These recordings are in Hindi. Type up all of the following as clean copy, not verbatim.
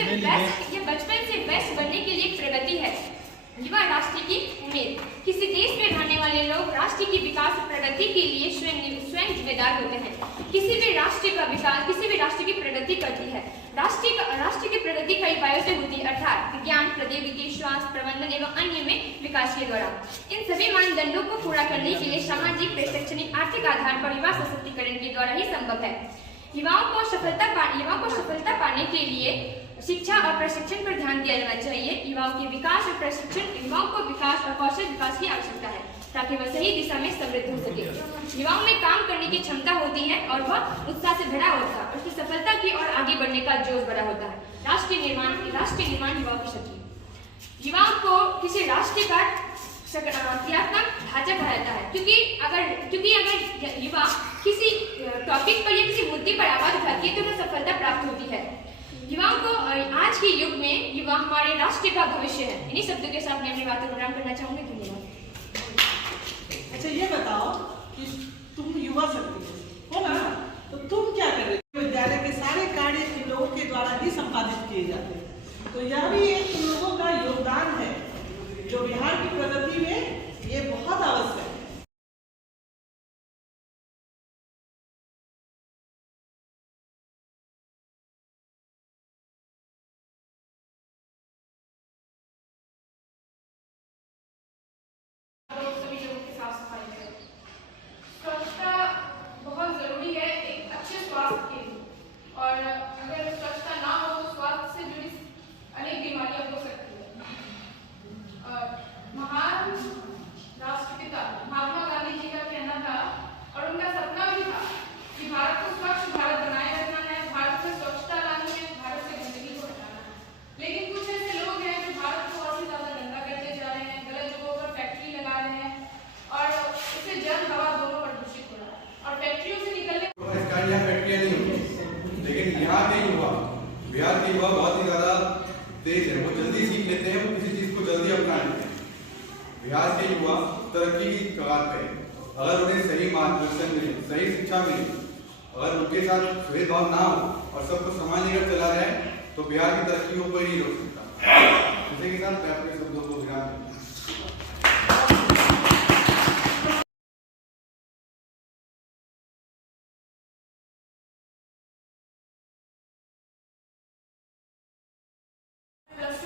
बचपन से बेस्ट बनने के लिए प्रगति है। युवा राष्ट्र की उम्मीद। किसी देश में रहने वाले लोग राष्ट्र की विकास और प्रगति के लिए स्वयं जिम्मेदार होते हैं। किसी भी राष्ट्र का विकास किसी भी राष्ट्र की प्रगति करती है। राष्ट्र की प्रगति कई उपायों से होती है, अर्थात विज्ञान, प्रौद्योगिकी, स्वास्थ्य, प्रबंधन एवं अन्य में विकास के द्वारा। इन सभी मानदंडों को पूरा करने के लिए सामाजिक, शैक्षणिक, आर्थिक आधार पर युवा सशक्तिकरण के द्वारा ही संभव है। युवाओं को सफलता पाने के लिए शिक्षा और प्रशिक्षण पर ध्यान दिया जाना चाहिए। युवाओं को विकास और कौशल विकास की आवश्यकता है ताकि वह सही दिशा में समृद्ध हो सके। युवाओं में काम करने की क्षमता होती है और वह उत्साह से भरा होता है और उसकी सफलता की ओर आगे बढ़ने का जोश भरा होता है। राष्ट्र निर्माण युवाओं की शक्ति। युवाओं को किसी राष्ट्र का क्रियात्मक ढांचा कहा जाता है, क्योंकि अगर युवा किसी टॉपिक पर या किसी मुद्दे पर आवाज उठाती है तो उन्हें सफलता प्राप्त होती है। युवाओं को आज के युग में युवा हमारे राष्ट्र का भविष्य है। इन्हीं शब्दों के साथ मैं अपनी बातों को विराम करना चाहूंगी। धन्यवाद। अच्छा, ये बताओ कि तुम युवा शक्ति हो ना, तो तुम क्या कर रहे हो? विद्यालय के सारे कार्य इन लोगों के द्वारा ही संपादित किए जाते हैं, तो यह भी एक तुम लोगों का योगदान है जो बिहार की प्रगति में ये बहुत आवश्यक है। सभी लोगों की साफ सफाई करें। स्वच्छता बहुत जरूरी है एक अच्छे स्वास्थ्य के लिए, और अगर स्वच्छता ना हो तो स्वास्थ्य से जुड़ी अनेक बीमारियां हो सकती है। महान राष्ट्रपिता महात्मा गांधी जी का कहना था और उनका सपना भी था कि भारत को स्वच्छ भारत बनाए रखना है, भारत में स्वच्छता लानी है, भारत से गंदगी को हटाना है। लेकिन कुछ ऐसे लोग हैं जो भारत को और भी ज्यादा गंदा करते जा रहे हैं, गलत जगहों पर फैक्ट्री लगा रहे हैं और इससे जल हवा दोनों प्रदूषित हो रहा है। और फैक्ट्रियों से निकलने फैक्ट्रियां नहीं होती, लेकिन यहाँ के युवा बिहार के युवा बहुत ही ज्यादा तेज है, वो जल्दी सीख लेते हैं, वो किसी चीज को जल्दी अपना लेते हैं। बिहार के युवा तरक्की की कगार पे, अगर उन्हें सही मार्गदर्शन मिले, सही शिक्षा मिले, अगर उनके साथ भेदभाव ना हो और सबको समान लेकर चला जाए तो बिहार की तरक्की को कोई नहीं रोक सकता। इसी के साथ मैं अपने शब्दों को विराम दूंगा।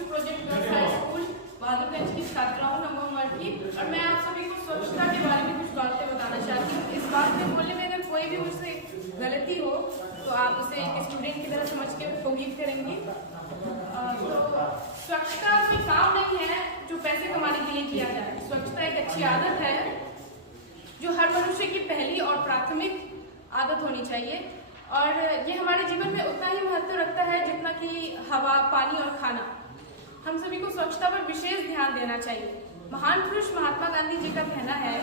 Project girls high school Bahadurganj की छात्रा हूँ, नवम वर्ग की, और मैं आप सभी को स्वच्छता के बारे में कुछ बातें बताना चाहती हूँ। इस बात में बोलने में अगर कोई भी मुझसे गलती हो तो आप उसे एक स्टूडेंट की तरह समझ के फॉरगिव करेंगी। तो स्वच्छता कोई काम नहीं है जो पैसे कमाने के लिए किया जाए। स्वच्छता एक अच्छी आदत है जो हर मनुष्य की पहली और प्राथमिक आदत होनी चाहिए, और ये हमारे जीवन में उतना ही महत्व रखता है जितना कि हवा, पानी और खाना। हम सभी को स्वच्छता पर विशेष ध्यान देना चाहिए। महान पुरुष महात्मा गांधी जी का कहना है,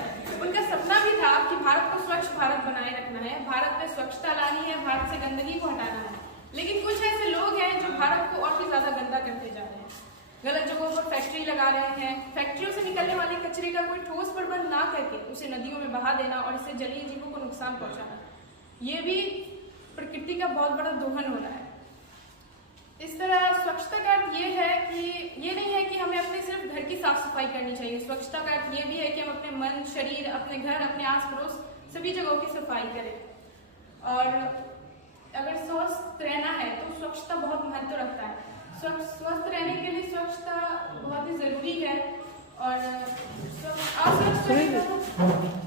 उनका सपना भी था कि भारत को स्वच्छ भारत बनाए रखना है, भारत में स्वच्छता लानी है, भारत से गंदगी को हटाना है। लेकिन कुछ ऐसे लोग हैं जो भारत को और भी ज्यादा गंदा करते जा रहे हैं, गलत जगहों पर फैक्ट्री लगा रहे हैं। फैक्ट्रियों से निकलने वाले कचरे का कोई ठोस प्रबंध ना करके उसे नदियों में बहा देना और इससे जलीय जीवों को नुकसान पहुंचाना, ये भी प्रकृति का बहुत बड़ा दोहन हो रहा है। इस तरह स्वच्छता का अर्थ ये है कि ये नहीं है कि हमें अपने सिर्फ घर की साफ सफाई करनी चाहिए। स्वच्छता का अर्थ ये भी है कि हम अपने मन, शरीर, अपने घर, अपने आस पड़ोस सभी जगहों की सफाई करें। और अगर स्वस्थ रहना है तो स्वच्छता बहुत महत्व रखता है। स्वस्थ रहने के लिए स्वच्छता बहुत ही जरूरी है, और अस्वच्छ